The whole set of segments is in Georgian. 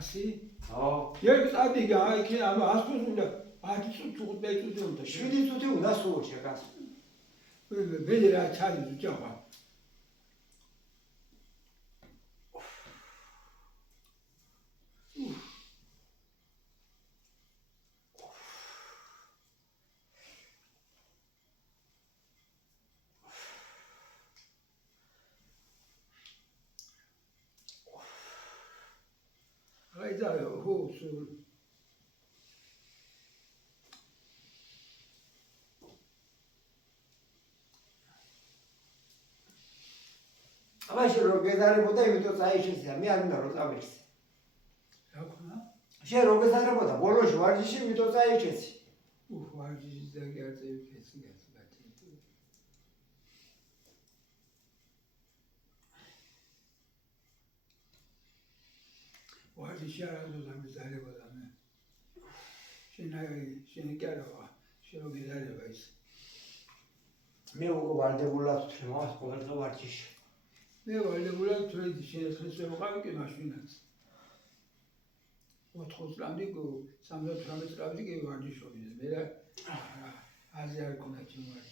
100? ერთ წადიგა იქ ამ 100 უნდა 10 წუთი 15 წუთი უნდა 7 წუთი უნდა სულ შეკას მე რა ჩაიძო ჯახა Hayda olsun. Ama şu rogezare bu da imito sayışız ya. Mi alın da rozabiliriz. Şey rogezare bu da. Boloş var işi imito sayışız. Var işi de geldi kesin geldi. Var işi aradı bizleri bu da. Şimdi gel o. Şimdi rogezare var. Me o valde bulat tutmaz. Kolarsa var iş. Ne valde bulat tutmayı şimdi var ki maşinat. O tozlandı ki samda travesti ki var iş oluyor. Böyle Aziyar konuşuyor var.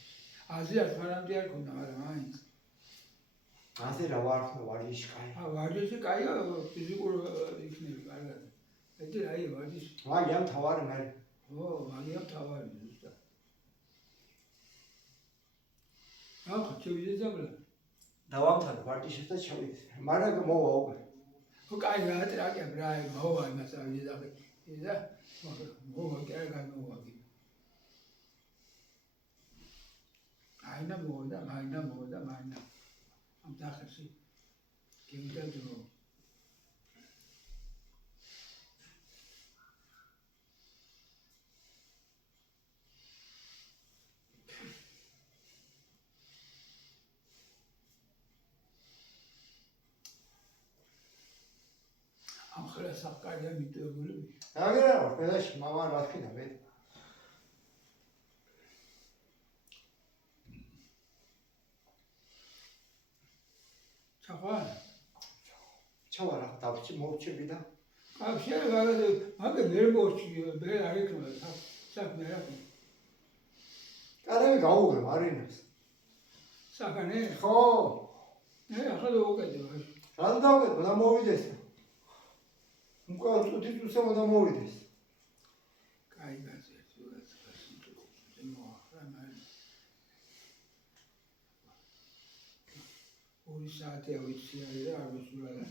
Aziyar falan diğer konu var ama. Aziyar var iş kay. Ha var iş kay ya fizik ikne var. Edir ayı var iş. Var yam tavar mer. O var yam tavar usta. Ha kaçıyor zamla. Devam tabii var iş de çalıyor. Mara mo o. O kay rahat rahat yapıyor. Mo var mesela İza mo gel gel mo var. Ayna moda, ayna. Am daxilsi. Kimda duro. Am xala saqqaya mitogulu. Agora, pedaç mama rafina be. Çağa. Çavara tapçı mopçu bir de. Kapşer vardı. Aga bir borçluyor. Bir arayık mı? Sak merak mı? Kademi gavuğum arınız. Saka ne? Ho. Ne akıllı o kadar var. Randavet bana movides. Muka tuti tu samo da movides. Kaygası. O saate o işleri arzuları.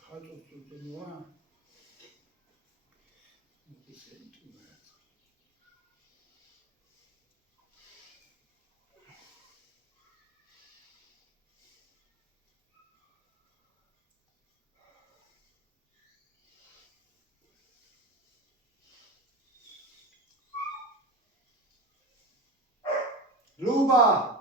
Hatta tutun var. Luba.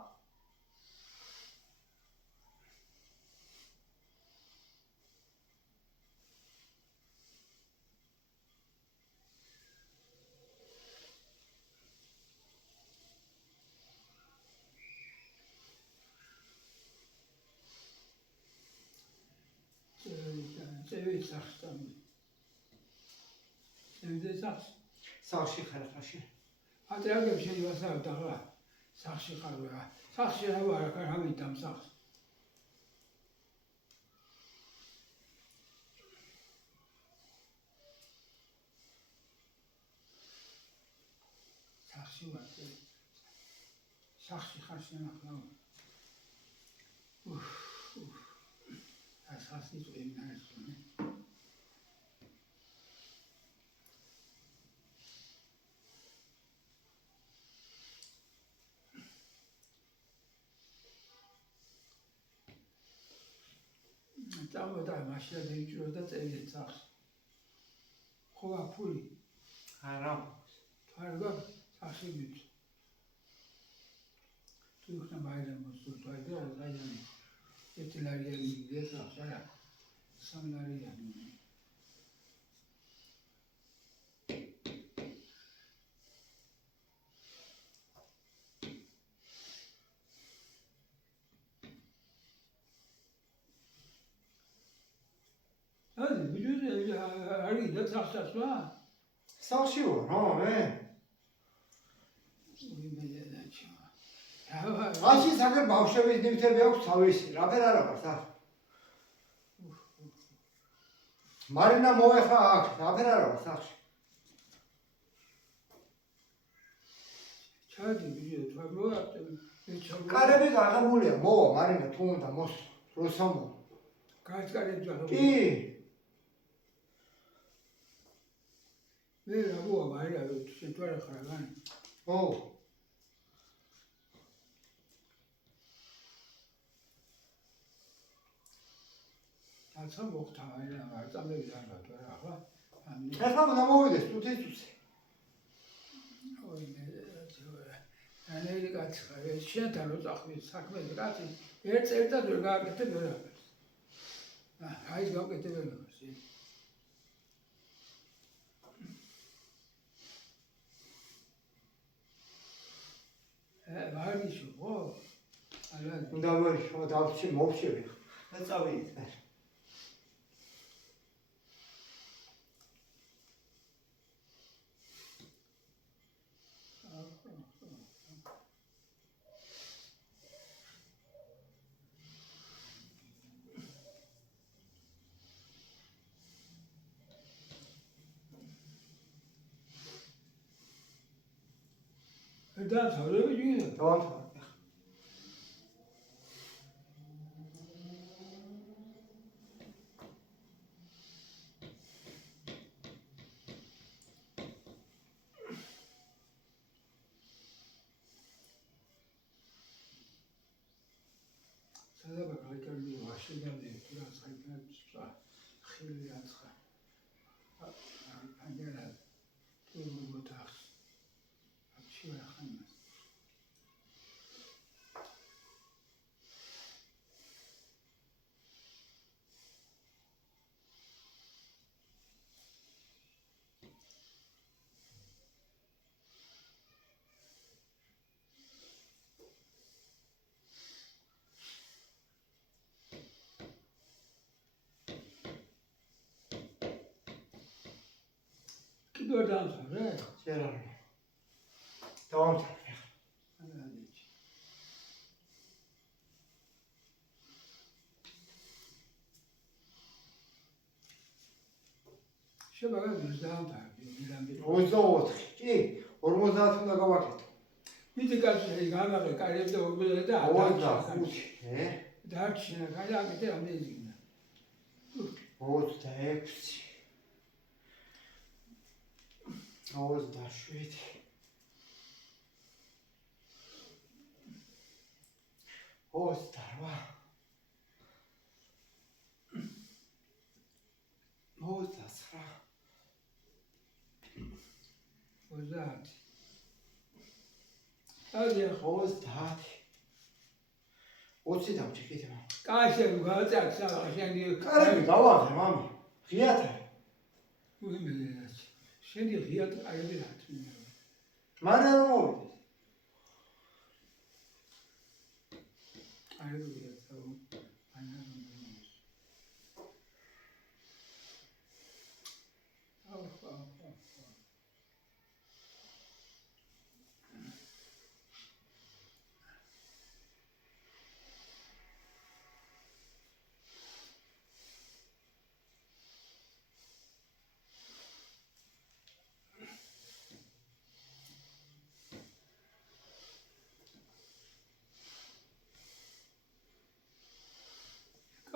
Evet saçtan. Evde saç. Saçı xarxaşı. Hatta bir şey varsa daha saçı kalıyor. Saçı var hem tam saç. Saçı var. Saçı karşına kalıyor. Asası to emniyet sonu. Tamam da maşa değişiyor da evet saç. Kova puli. Haram. Farga saçı büyük. Türk'ten bayram olsun. Bayram bayram. Etiler geldi diye saçlara. Samları yanıyor. აი ბიჭო არის და სახსასვა სახში ვარ, რა მე? ახი საკერ ბავშვების ნივთები აქვს თავისი, რაფერ არ აქვს ახ. მარინა მოეხა აქ, რაფერ არ აქვს ახში. ჩადი ბიჭო, თვაბოა კარები გაღებულია, მოვა მარინა თუ უნდა მოს როსამო. კაცკარებს ჯახო. კი. მე რა მოვა მარინა, შენ თუ არა ხარ გან. ო. აცა მოხდა მარინა, არ წამები არ გაქვს რა ახლა. ახლა უნდა მოვიდეს თუთი. ой მე ანელი კაცხა შენთან რო წახვის საქმეზე კაცი ერთ-ერთად ვერ გააკეთებ ვერაფერს აი ეს გავკეთებ ვერაფერს ვარნიშო ხო არა უნდა ვერშო დავში მოვშევი და წავიდე და თავები ჯი დავამთავრე სადაბა გაიტანდი ვაშინგტონი თუ რა საერთოდ ხილი აცხა ანგერა თუ მოტახ აფშია ხანა კიდევ დამთავრე? შეიძლება. დავამთავრე. ანალიჩი. შევაგებს დამთავრე, მილამდე. 24. კი, 50 უნდა გავაკეთო. მითი კაცი გამაღე კარებს და 25. დარჩინა, კაი აკეთე ამეზინა. 26. 27. 28. 30. აი ხო 30. 20 დამჭიქით მამ. კაშე გააწაკ შენი კარები გავაღე მამა. ღიათ არის. უიმედაც. შენი ღიათ კარები რა თქმა უნდა. მანე რომ მოვიდეს. კარები რა თქმა უნდა.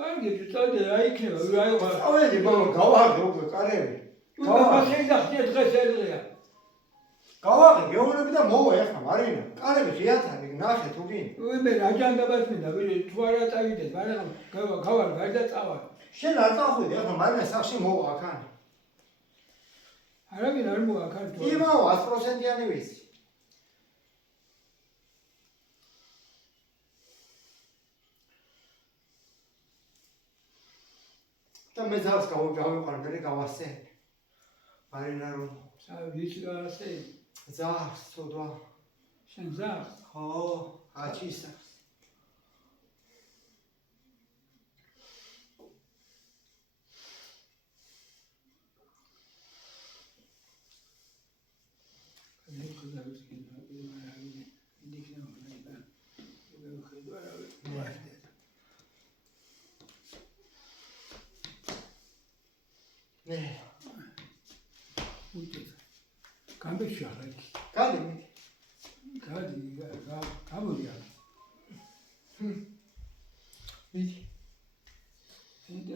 კარგი წავედი რა იქნება რა იყო წავედი მამა გავაღე უკვე კარები გავაღე და დღეს ერია გავაღე გეუბნები და მოვა ეხლა მარინა კარები ღიათ არის ნახე თუ კი მე რა ჯანდაბას მინდა ვიდე თუ არა წავიდეთ მაგრამ გავარ გარდა წავალ შენ არ წახვიდე ეხლა მარინა სახში მოვა აქან არავინ არ მოვა აქან თუ იმაო 100%-იანი ვიცი და მე ზავს გავიყვარ მე გავასე მარინა რომ ვიცი გასე ზავს თოდვა შენ ზავს ხო აჩისა ნე გამბეში ახლა გადი